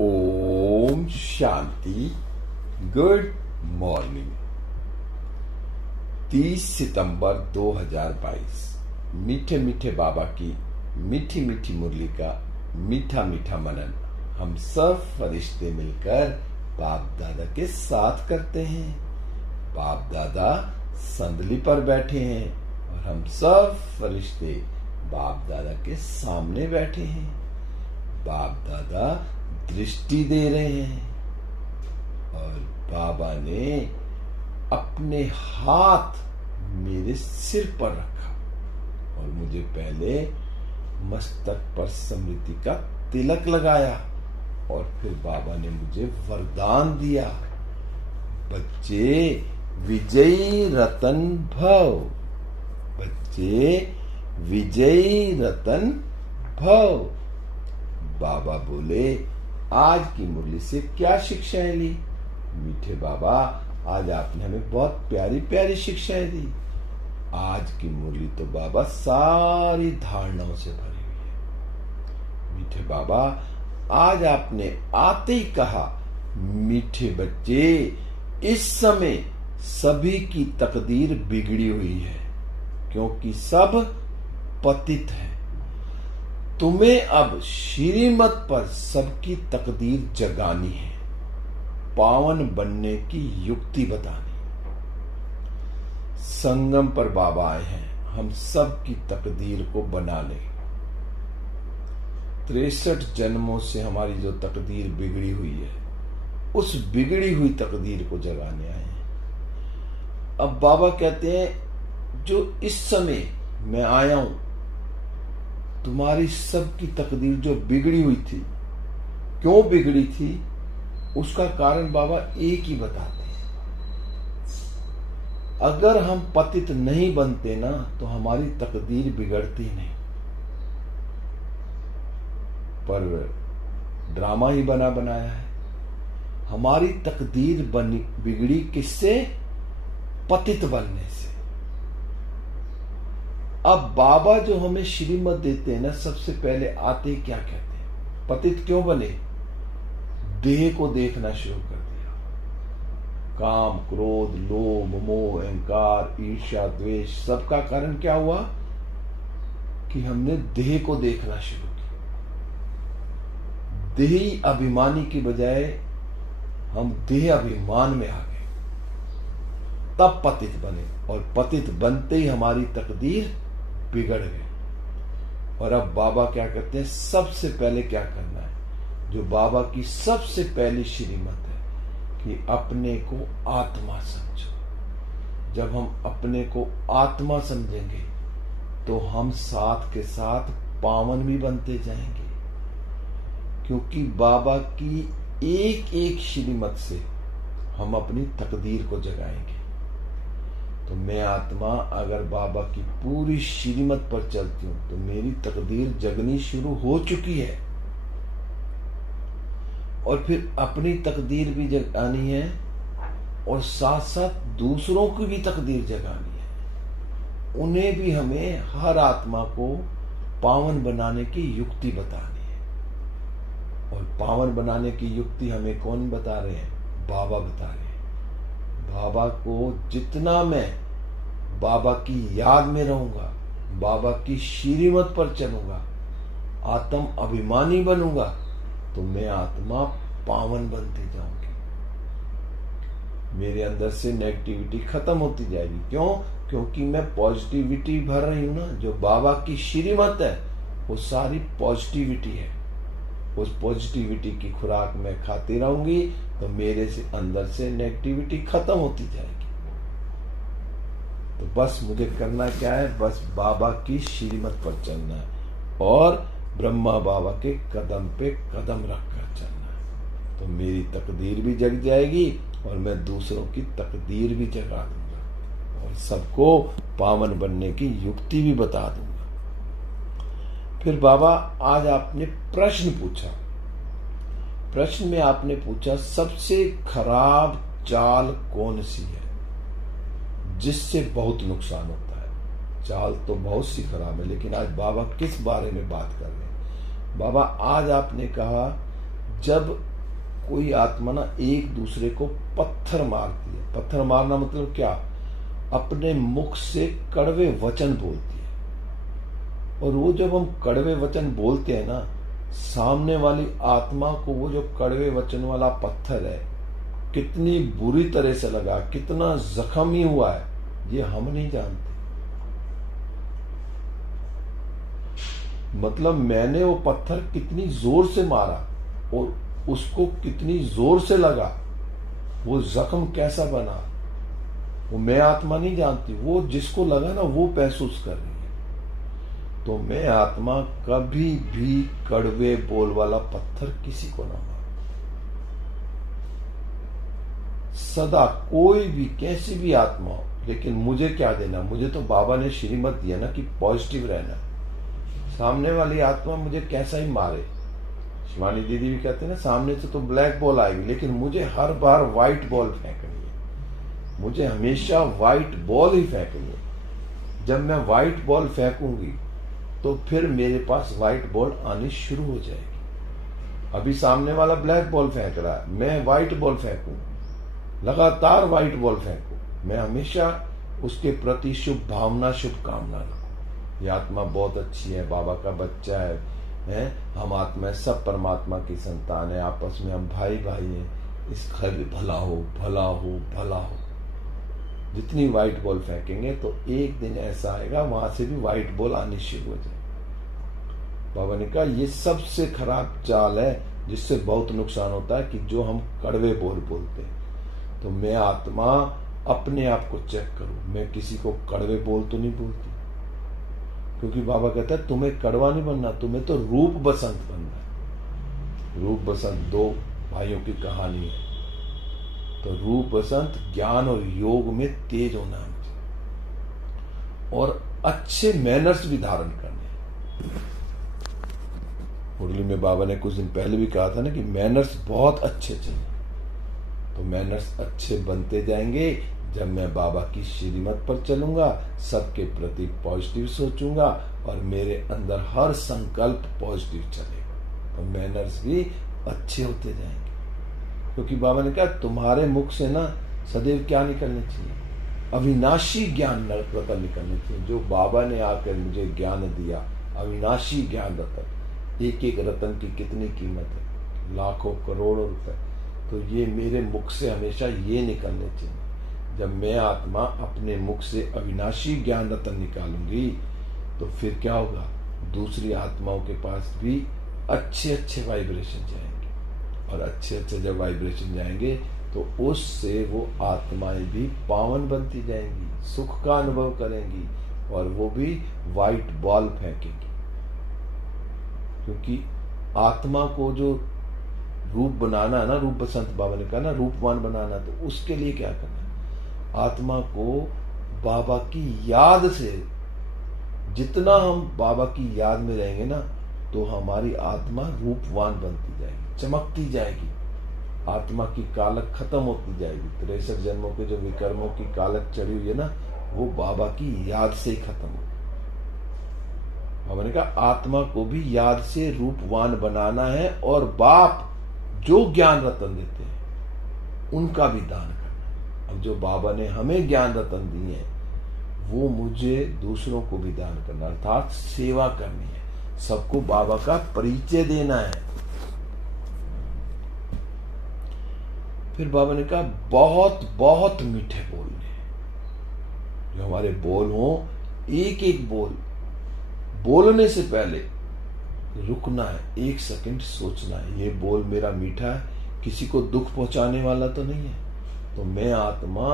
Om Shanti. Good morning. 30 सितंबर 2022। मीठे मीठे बाबा की मीठी मीठी मुरली का मीठा मीठा मनन हम सब फरिश्ते मिलकर बाप दादा के साथ करते हैं। बाप दादा संदली पर बैठे हैं और हम सब फरिश्ते बाप दादा के सामने बैठे हैं। बाप दादा दृष्टि दे रहे हैं और बाबा ने अपने हाथ मेरे सिर पर रखा और मुझे पहले मस्तक पर स्मृति का तिलक लगाया और फिर बाबा ने मुझे वरदान दिया, बच्चे विजयी रतन भव, बच्चे विजयी रतन भव। बाबा बोले, आज की मुरली से क्या शिक्षाएं ली? मीठे बाबा, आज आपने हमें बहुत प्यारी प्यारी शिक्षाएं दी। आज की मुरली तो बाबा सारी धारणाओं से भरी हुई है। मीठे बाबा, आज आपने आते ही कहा, मीठे बच्चे, इस समय सभी की तकदीर बिगड़ी हुई है क्योंकि सब पतित है। तुम्हें अब श्रीमत पर सबकी तकदीर जगानी है, पावन बनने की युक्ति बतानी। संगम पर बाबा आए हैं, हम सब की तकदीर को बना ले। 63 जन्मों से हमारी जो तकदीर बिगड़ी हुई है, उस बिगड़ी हुई तकदीर को जगाने आए हैं। अब बाबा कहते हैं, जो इस समय मैं आया हूं, तुम्हारी सबकी तकदीर जो बिगड़ी हुई थी, क्यों बिगड़ी थी, उसका कारण बाबा एक ही बताते हैं। अगर हम पतित नहीं बनते ना, तो हमारी तकदीर बिगड़ती नहीं, पर ड्रामा ही बना बनाया है। हमारी तकदीर बिगड़ी किससे? पतित बनने से। अब बाबा जो हमें श्रीमत देते हैं ना, सबसे पहले आते ही क्या कहते हैं? पतित क्यों बने? देह को देखना शुरू कर दिया। काम, क्रोध, लोभ, मोह, अहंकार, ईर्ष्या, द्वेष, सबका कारण क्या हुआ? कि हमने देह को देखना शुरू किया। देही अभिमानी की बजाय हम देह अभिमान में आ गए, तब पतित बने। और पतित बनते ही हमारी तकदीर बिगड़ गई। और अब बाबा क्या कहते हैं? सबसे पहले क्या करना है? जो बाबा की सबसे पहली श्रीमत है कि अपने को आत्मा समझो। जब हम अपने को आत्मा समझेंगे तो हम साथ के साथ पावन भी बनते जाएंगे, क्योंकि बाबा की एक एक श्रीमत से हम अपनी तकदीर को जगाएंगे। तो मैं आत्मा अगर बाबा की पूरी श्रीमत पर चलती हूं तो मेरी तकदीर जगनी शुरू हो चुकी है। और फिर अपनी तकदीर भी जगानी है और साथ साथ दूसरों की भी तकदीर जगानी है। उन्हें भी हमें, हर आत्मा को पावन बनाने की युक्ति बतानी है। और पावन बनाने की युक्ति हमें कौन बता रहे हैं? बाबा बता रहे हैं। बाबा को जितना मैं बाबा की याद में रहूंगा, बाबा की श्रीमत पर चलूंगा, आत्म अभिमानी बनूंगा, तो मैं आत्मा पावन बनती जाऊंगी। मेरे अंदर से नेगेटिविटी खत्म होती जाएगी। क्यों? क्योंकि मैं पॉजिटिविटी भर रही हूं ना। जो बाबा की श्रीमत है वो सारी पॉजिटिविटी है। उस पॉजिटिविटी की खुराक मैं खाती रहूंगी तो मेरे से अंदर से नेगेटिविटी खत्म होती जाएगी। तो बस मुझे करना क्या है? बस बाबा की श्रीमत पर चलना है और ब्रह्मा बाबा के कदम पे कदम रखकर चलना है। तो मेरी तकदीर भी जग जाएगी और मैं दूसरों की तकदीर भी जगा दूंगा और सबको पावन बनने की युक्ति भी बता दूंगा। फिर बाबा, आज आपने प्रश्न पूछा। प्रश्न में आपने पूछा, सबसे खराब चाल कौन सी है जिससे बहुत नुकसान होता है? चाल तो बहुत सी खराब है, लेकिन आज बाबा किस बारे में बात कर रहे हैं? बाबा, आज आपने कहा, जब कोई आत्मा ना एक दूसरे को पत्थर मारती है। पत्थर मारना मतलब क्या? अपने मुख से कड़वे वचन बोलती है। और वो जब हम कड़वे वचन बोलते हैं ना, सामने वाली आत्मा को वो जो कड़वे वचन वाला पत्थर है कितनी बुरी तरह से लगा, कितना जख्म ही हुआ है, ये हम नहीं जानते। मतलब मैंने वो पत्थर कितनी जोर से मारा और उसको कितनी जोर से लगा, वो जख्म कैसा बना, वो मैं आत्मा नहीं जानती। वो जिसको लगा ना वो महसूस कर रही है। तो मैं आत्मा कभी भी कड़वे बोल वाला पत्थर किसी को ना मार। सदा कोई भी कैसी भी आत्मा हो, लेकिन मुझे क्या देना? मुझे तो बाबा ने श्रीमत दिया ना कि पॉजिटिव रहना। सामने वाली आत्मा मुझे कैसा ही मारे, शिवानी दीदी भी कहते हैं ना, सामने से तो ब्लैक बॉल आएगी, लेकिन मुझे हर बार व्हाइट बॉल फेंकनी है। मुझे हमेशा व्हाइट बॉल ही फेंकनी है। जब मैं व्हाइट बॉल फेंकूंगी तो फिर मेरे पास व्हाइट बॉल आनी शुरू हो जाएगी। अभी सामने वाला ब्लैक बॉल फेंक रहा है, मैं व्हाइट बॉल फेंकूं, लगातार व्हाइट बॉल फेंकूं। मैं हमेशा उसके प्रति शुभ भावना, शुभकामना रखूं। ये आत्मा बहुत अच्छी है, बाबा का बच्चा है, हम आत्मा सब परमात्मा की संतान है, आपस में हम भाई भाई हैं, इसका भी भला हो, भला हो, भला हो। जितनी व्हाइट बॉल फेंकेंगे तो एक दिन ऐसा आएगा वहां से भी व्हाइट बॉल आनी शुरू हो जाए। बाबा ने कहा ये सबसे खराब चाल है, जिससे बहुत नुकसान होता है, कि जो हम कड़वे बोल बोलते हैं। तो मैं आत्मा अपने आप को चेक करूं, मैं किसी को कड़वे बोल तो नहीं बोलती, क्योंकि बाबा कहता है तुम्हें कड़वा नहीं बनना, तुम्हें तो रूप बसंत बनना है। रूप बसंत दो भाइयों की कहानी है। तो रूप बसंत ज्ञान और योग में तेज होना है मुझे, और अच्छे मैनर्स भी धारण करने। मुरली में बाबा ने कुछ दिन पहले भी कहा था ना कि मैनर्स बहुत अच्छे चाहिए। तो मैनर्स अच्छे बनते जाएंगे जब मैं बाबा की श्रीमत पर चलूंगा, सबके प्रति पॉजिटिव सोचूंगा और मेरे अंदर हर संकल्प पॉजिटिव चलेगा, तो मैनर्स भी अच्छे होते जाएंगे। क्योंकि बाबा ने कहा तुम्हारे मुख से ना सदैव क्या निकलने चाहिए? अविनाशी ज्ञान रतन निकलने चाहिए। जो बाबा ने आकर मुझे ज्ञान दिया, अविनाशी ज्ञान रतन, एक एक रतन की कितनी कीमत है, लाखों करोड़ों रुपए। तो ये मेरे मुख से हमेशा ये निकलने चाहिए। जब मैं आत्मा अपने मुख से अविनाशी ज्ञान रतन निकालूंगी तो फिर क्या होगा? दूसरी आत्माओं के पास भी अच्छे अच्छे वाइब्रेशन जाएंगे, और अच्छे अच्छे जब वाइब्रेशन जाएंगे तो उससे वो आत्माएं भी पावन बनती जाएंगी, सुख का अनुभव करेंगी, और वो भी व्हाइट बॉल फेंकेंगी। क्योंकि आत्मा को जो रूप बनाना है ना, रूप बसंत बाबा ने कहा ना, रूपवान बनाना, तो उसके लिए क्या करना है? आत्मा को बाबा की याद से, जितना हम बाबा की याद में रहेंगे ना, तो हमारी आत्मा रूपवान बनती जाएगी, चमकती जाएगी। आत्मा की कालक खत्म होती जाएगी। 63 जन्मों के जो विकर्मों की कालक चढ़ी हुई है ना, वो बाबा की याद से ही खत्म हो। बाबा ने कहा आत्मा को भी याद से रूपवान बनाना है, और बाप जो ज्ञान रतन देते हैं उनका भी दान करना है। अब जो बाबा ने हमें ज्ञान रतन दिए हैं वो मुझे दूसरों को भी दान करना, अर्थात सेवा करनी है, सबको बाबा का परिचय देना है। फिर बाबा ने कहा बहुत बहुत मीठे बोलने, जो हमारे बोल हो, एक एक बोल बोलने से पहले रुकना है, 1 सेकंड सोचना है, ये बोल मेरा मीठा है, किसी को दुख पहुंचाने वाला तो नहीं है। तो मैं आत्मा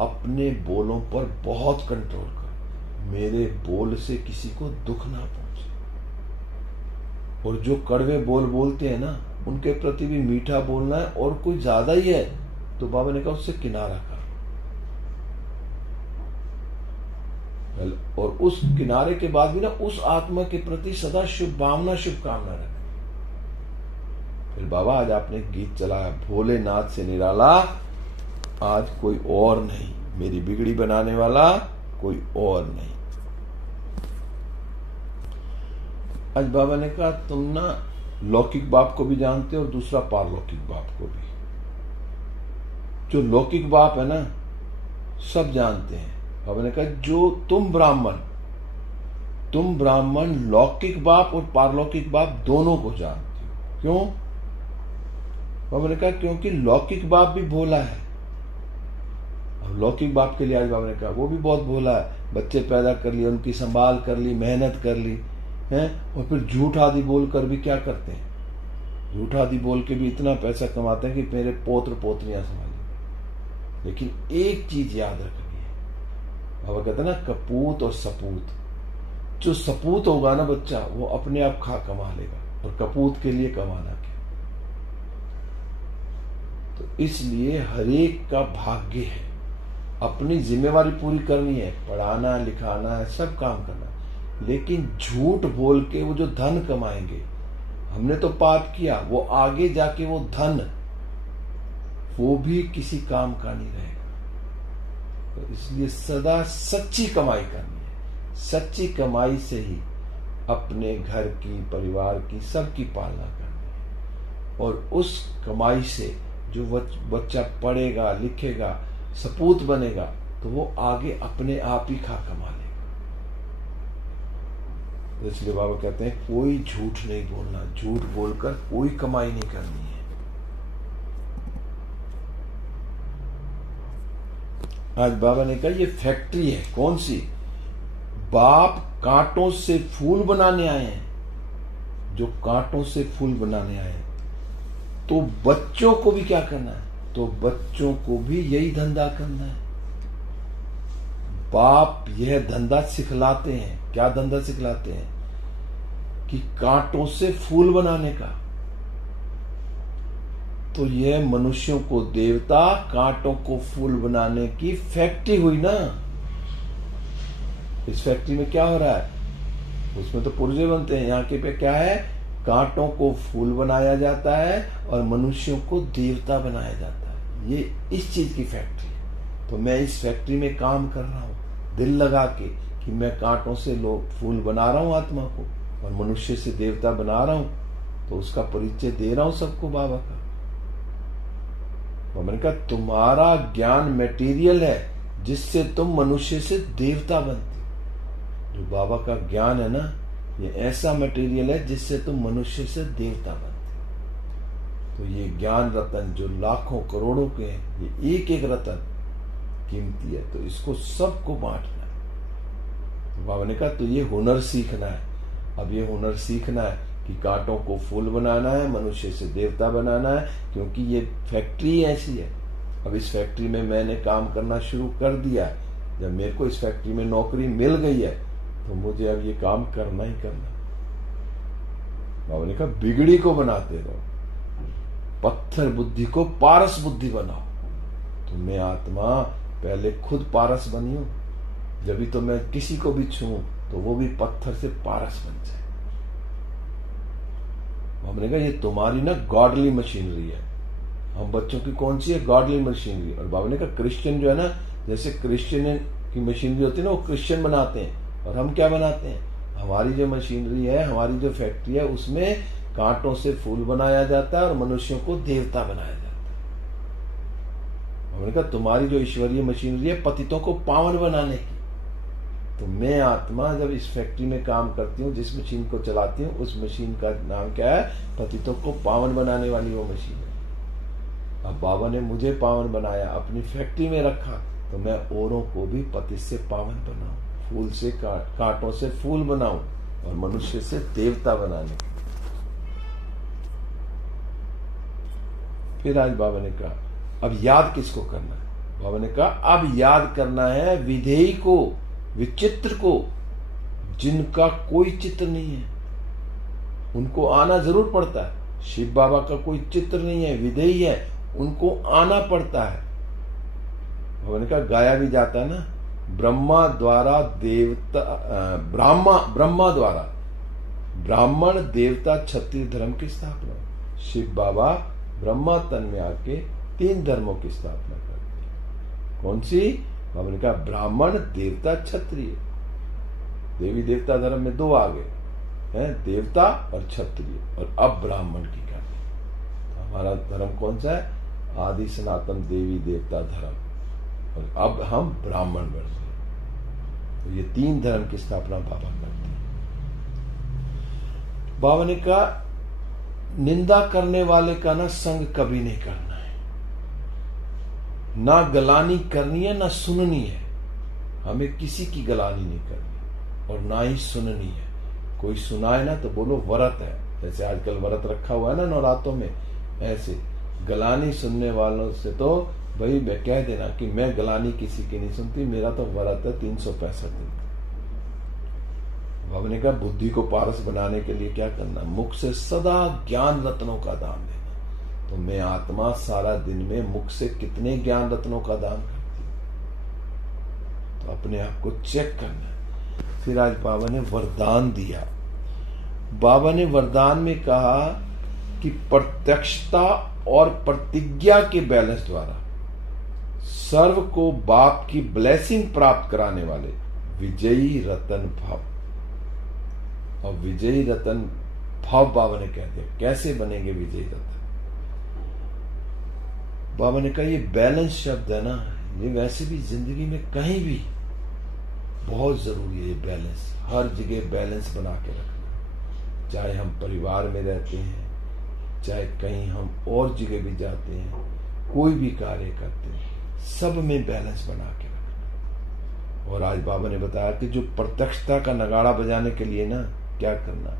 अपने बोलों पर बहुत कंट्रोल कर, मेरे बोल से किसी को दुख ना पहुंचे। और जो कड़वे बोल बोलते हैं ना, उनके प्रति भी मीठा बोलना है, और कोई ज्यादा ही है तो बाबा ने कहा उससे किनारा कर, और उस किनारे के बाद भी ना उस आत्मा के प्रति सदा शुभ भावना, शुभकामना रखें। फिर बाबा आज आपने गीत चलाया, भोलेनाथ से निराला आज कोई और नहीं, मेरी बिगड़ी बनाने वाला कोई और नहीं। आज बाबा ने कहा तुम ना लौकिक बाप को भी जानते हैं और दूसरा पारलौकिक बाप को भी। जो लौकिक बाप है ना, सब जानते हैं। बाबा ने कहा जो तुम ब्राह्मण लौकिक बाप और पारलौकिक बाप दोनों को जानते हो। क्यों? बाबा ने कहा क्योंकि लौकिक बाप भी भोला है। अब लौकिक बाप के लिए आज बाबा ने कहा वो भी बहुत भोला है, बच्चे पैदा कर लिए, उनकी संभाल कर ली, मेहनत कर ली है, और फिर झूठ आदि बोलकर भी क्या करते हैं, झूठ आदि बोल के भी इतना पैसा कमाते हैं कि मेरे पोत्र पोत्रियां संभालें। लेकिन एक चीज याद रखनी है, बाबा कहते हैं ना कपूत और सपूत। जो सपूत होगा ना बच्चा, वो अपने आप खा कमा लेगा, और कपूत के लिए कमाना क्या। तो इसलिए हरेक का भाग्य है, अपनी जिम्मेवारी पूरी करनी है, पढ़ाना लिखाना है, सब काम करना है। लेकिन झूठ बोल के वो जो धन कमाएंगे, हमने तो पाप किया, वो आगे जाके वो धन वो भी किसी काम का नहीं रहेगा। तो इसलिए सदा सच्ची कमाई करनी है। सच्ची कमाई से ही अपने घर की, परिवार की, सबकी पालना करनी है। और उस कमाई से जो बच्चा पढ़ेगा लिखेगा, सपूत बनेगा, तो वो आगे अपने आप ही खा कमा लेगा। इसलिए बाबा कहते हैं कोई झूठ नहीं बोलना, झूठ बोलकर कोई कमाई नहीं करनी है। आज बाबा ने कहा ये फैक्ट्री है। कौन सी? बाप कांटों से फूल बनाने आए हैं। जो कांटों से फूल बनाने आए हैं, तो बच्चों को भी क्या करना है? तो बच्चों को भी यही धंधा करना है। बाप यह धंधा सिखलाते हैं। क्या धंधा सिखलाते हैं? कि कांटों से फूल बनाने का। तो यह मनुष्यों को देवता, कांटों को फूल बनाने की फैक्ट्री हुई ना। इस फैक्ट्री में क्या हो रहा है? उसमें तो पुर्जे बनते हैं। यहाँ के पे क्या है? कांटों को फूल बनाया जाता है और मनुष्यों को देवता बनाया जाता है। ये इस चीज की फैक्ट्री है। तो मैं इस फैक्ट्री में काम कर रहा हूं, दिल लगा के, कि मैं कांटों से फूल बना रहा हूं आत्मा को, और मनुष्य से देवता बना रहा हूं। तो उसका परिचय दे रहा हूं सबको बाबा का। मैंने कहा तुम्हारा ज्ञान मटेरियल है, जिससे तुम मनुष्य से देवता बनते। जो बाबा का ज्ञान है ना, ये ऐसा मटेरियल है जिससे तुम मनुष्य से देवता बनते। तो ये ज्ञान रतन जो लाखों करोड़ों के हैं, ये एक एक रतन कीमती है। तो इसको सबको बांटना है। तो बाबा ने कहा तो ये हुनर सीखना है। अब ये हुनर सीखना है कि कांटों को फूल बनाना है, मनुष्य से देवता बनाना है, क्योंकि ये फैक्ट्री ऐसी है। अब इस फैक्ट्री में मैंने काम करना शुरू कर दिया है। जब मेरे को इस फैक्ट्री में नौकरी मिल गई है, तो मुझे अब ये काम करना ही करना। बाबा ने कहा बिगड़ी को बनाते रहो, पत्थर बुद्धि को पारस बुद्धि बनाओ। तो मैं आत्मा पहले खुद पारस बनी हूं, जब तो मैं किसी को भी छूऊं तो वो भी पत्थर से पारस बन जाए। हमने कहा ये तुम्हारी ना गॉडली मशीनरी है। हम बच्चों की कौन सी है? Godly machinery. और बाबा ने कहा क्रिश्चियन जो है ना, जैसे क्रिश्चियन की मशीनरी होती है ना, वो क्रिश्चियन बनाते हैं, और हम क्या बनाते हैं? हमारी जो मशीनरी है, हमारी जो फैक्ट्री है, उसमें कांटों से फूल बनाया जाता है और मनुष्यों को देवता बनाया जाता है। हमने कहा तुम्हारी जो ईश्वरीय मशीनरी है, पतितों को पावन बनाने की। तो मैं आत्मा जब इस फैक्ट्री में काम करती हूँ, जिस मशीन को चलाती हूँ, उस मशीन का नाम क्या है? पतितों को पावन बनाने वाली वो मशीन है। अब बाबा ने मुझे पावन बनाया, अपनी फैक्ट्री में रखा, तो मैं औरों को भी पति से पावन बनाऊं, फूल से कांटों से फूल बनाऊं, और मनुष्य से देवता बनाने। फिर आज बाबा ने कहा अब याद किसको करना है? बाबा ने कहा अब याद करना है विधेयी को, विचित्र को, जिनका कोई चित्र नहीं है। उनको आना जरूर पड़ता है। शिव बाबा का कोई चित्र नहीं है, विधेयी है, उनको आना पड़ता है। बाबा ने कहा गाया भी जाता है ना, ब्रह्मा द्वारा देवता, ब्रह्मा द्वारा ब्राह्मण देवता क्षत्रिय धर्म की स्थापना। शिव बाबा ब्रह्मा तन में आके 3 धर्मों की स्थापना करते हैं। कौन सी? बाबा ने कहा ब्राह्मण देवता क्षत्रिय। देवी देवता धर्म में 2 आ गए, है, देवता और क्षत्रिय, और अब ब्राह्मण की करनी। तो हमारा धर्म कौन सा है? आदि सनातन देवी देवता धर्म, और अब हम ब्राह्मण बन गए। तो ये 3 धर्म की स्थापना बाबा करते हैं। बाबा ने कहा निंदा करने वाले का ना संग कभी नहीं करना है, ना गलानी करनी है ना सुननी है। हमें किसी की गलानी नहीं करनी और ना ही सुननी है। कोई सुनाए ना तो बोलो व्रत है, जैसे आजकल व्रत रखा हुआ है ना नवरात्रों में, ऐसे गलानी सुनने वालों से तो भाई मैं कह देना कि मैं गलानी किसी की नहीं सुनती, मेरा तो व्रत है 365 दिन। बाबा ने कहा बुद्धि को पारस बनाने के लिए क्या करना? मुख से सदा ज्ञान रत्नों का दान देना। तो मैं आत्मा सारा दिन में मुख से कितने ज्ञान रत्नों का दान करती हूं, तो अपने आप को चेक करना। फिर आज बाबा ने वरदान दिया। बाबा ने वरदान में कहा कि प्रत्यक्षता और प्रतिज्ञा के बैलेंस द्वारा सर्व को बाप की ब्लेसिंग प्राप्त कराने वाले विजयी रतन भव। और विजयी रतन भव बाबा ने कह दिया कैसे बनेंगे विजयी रतन। बाबा ने कहा ये बैलेंस शब्द है ना, ये वैसे भी जिंदगी में कहीं भी बहुत जरूरी है। ये बैलेंस हर जगह बैलेंस बना के रखना, चाहे हम परिवार में रहते हैं, चाहे कहीं हम और जगह भी जाते हैं, कोई भी कार्य करते हैं, सब में बैलेंस बना के रखना। और आज बाबा ने बताया कि जो प्रत्यक्षता का नगाड़ा बजाने के लिए ना क्या करना?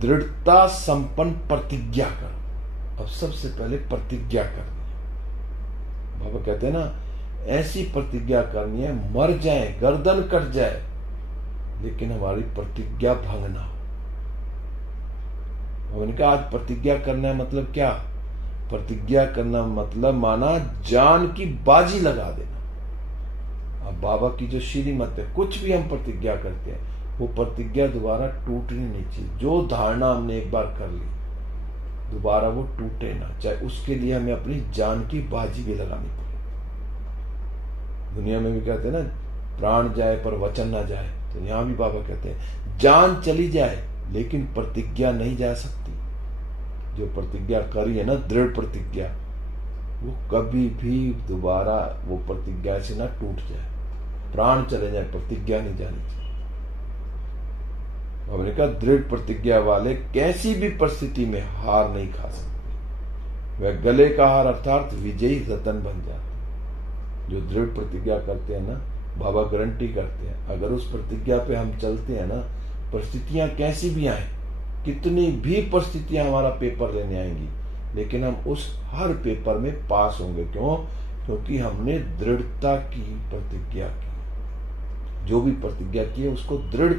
दृढ़ता संपन्न प्रतिज्ञा करो। अब सबसे पहले प्रतिज्ञा करनी है। बाबा कहते हैं ना ऐसी प्रतिज्ञा करनी है मर जाए गर्दन कट जाए लेकिन हमारी प्रतिज्ञा भंग ना हो। बाबा ने कहा आज प्रतिज्ञा करना है मतलब क्या? प्रतिज्ञा करना मतलब माना जान की बाजी लगा देना। अब बाबा की जो श्रीमत है, कुछ भी हम प्रतिज्ञा करते हैं वो प्रतिज्ञा दोबारा टूटनी नहीं चाहिए। जो धारणा हमने एक बार कर ली दोबारा वो टूटे ना, चाहे उसके लिए हमें अपनी जान की बाजी भी लगानी पड़े। दुनिया में भी कहते हैं ना प्राण जाए पर वचन ना जाए, तो यहां भी बाबा कहते हैं जान चली जाए लेकिन प्रतिज्ञा नहीं जा सकती। जो प्रतिज्ञा करी है ना दृढ़ प्रतिज्ञा, वो कभी भी दोबारा वो प्रतिज्ञा से ना टूट जाए। प्राण चले जाए प्रतिज्ञा नहीं जानी चाहिए। हमने कहा दृढ़ प्रतिज्ञा वाले कैसी भी परिस्थिति में हार नहीं खा सकते। वह गले का हार अर्थात विजयी रतन बन जाते। जो दृढ़ प्रतिज्ञा करते हैं ना बाबा गारंटी करते हैं, अगर उस प्रतिज्ञा पे हम चलते हैं ना, परिस्थितियां कैसी भी आए, कितनी भी परिस्थितियां हमारा पेपर लेने आएंगी, लेकिन हम उस हर पेपर में पास होंगे। क्यों? क्योंकि हमने दृढ़ता की प्रतिज्ञा की। जो भी प्रतिज्ञा की है उसको दृढ़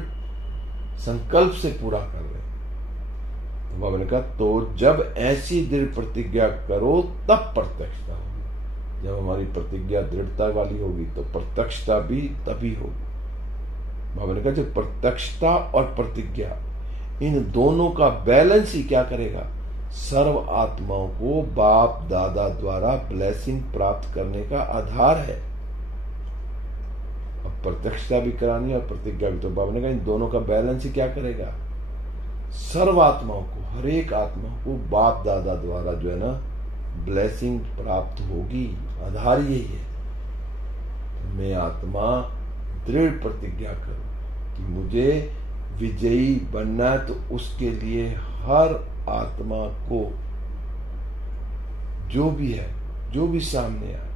संकल्प से पूरा कर रहे हैं। बाबा ने कहा तो जब ऐसी दृढ़ प्रतिज्ञा करो तब प्रत्यक्षता होगी। जब हमारी प्रतिज्ञा दृढ़ता वाली होगी तो प्रत्यक्षता भी तभी होगी। बाबा ने कहा जब प्रत्यक्षता और प्रतिज्ञा इन दोनों का बैलेंस ही क्या करेगा? सर्व आत्माओं को बाप दादा द्वारा ब्लेसिंग प्राप्त करने का आधार है। अब प्रत्यक्षता भी करानी और प्रतिज्ञा भी। तो बाबा ने कहा इन दोनों का बैलेंस ही क्या करेगा? सर्व आत्माओं को, हर एक आत्मा को बाप दादा द्वारा जो है ना ब्लेसिंग प्राप्त होगी। आधार यही है। मैं आत्मा दृढ़ प्रतिज्ञा करूं कि मुझे विजयी बनना है, तो उसके लिए हर आत्मा को जो भी है, जो भी सामने आए,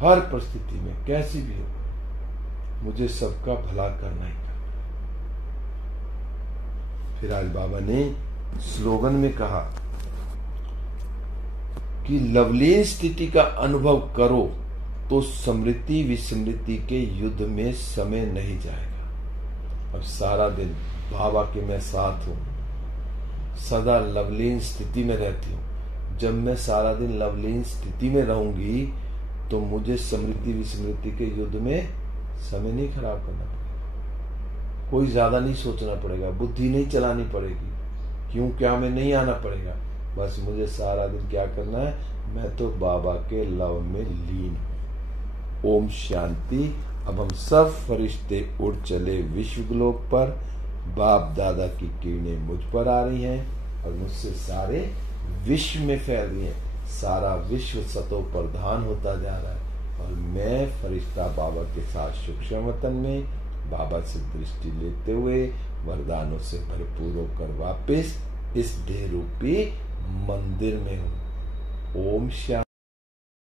हर परिस्थिति में कैसी भी हो, मुझे सबका भला करना ही करना। फिर आज बाबा ने स्लोगन में कहा कि लवलीन स्थिति का अनुभव करो तो स्मृति विस्मृति के युद्ध में समय नहीं जाएगा। अब सारा दिन बाबा के मैं साथ हूं, सदा लवलीन स्थिति में रहती हूं। जब मैं सारा दिन लवलीन स्थिति में रहूंगी तो मुझे स्मृति विस्मृति के युद्ध में समय नहीं खराब करना पड़ेगा, कोई ज्यादा नहीं सोचना पड़ेगा, बुद्धि नहीं चलानी पड़ेगी, क्यों क्या में नहीं आना पड़ेगा। बस मुझे सारा दिन क्या करना है? मैं तो बाबा के लव में लीन हूं। ओम शांति। अब हम सब फरिश्ते उड़ चले विश्व ग्लोब पर। बाप दादा की किरणें मुझ पर आ रही हैं और मुझसे सारे विश्व में फैल रही हैं। सारा विश्व सतो प्रधान होता जा रहा है और मैं फरिश्ता बाबा के साथ सूक्ष्म वतन में बाबा से दृष्टि लेते हुए वरदानों से भरपूर होकर वापस इस देह रूपी मंदिर में हूं। ओम शांति।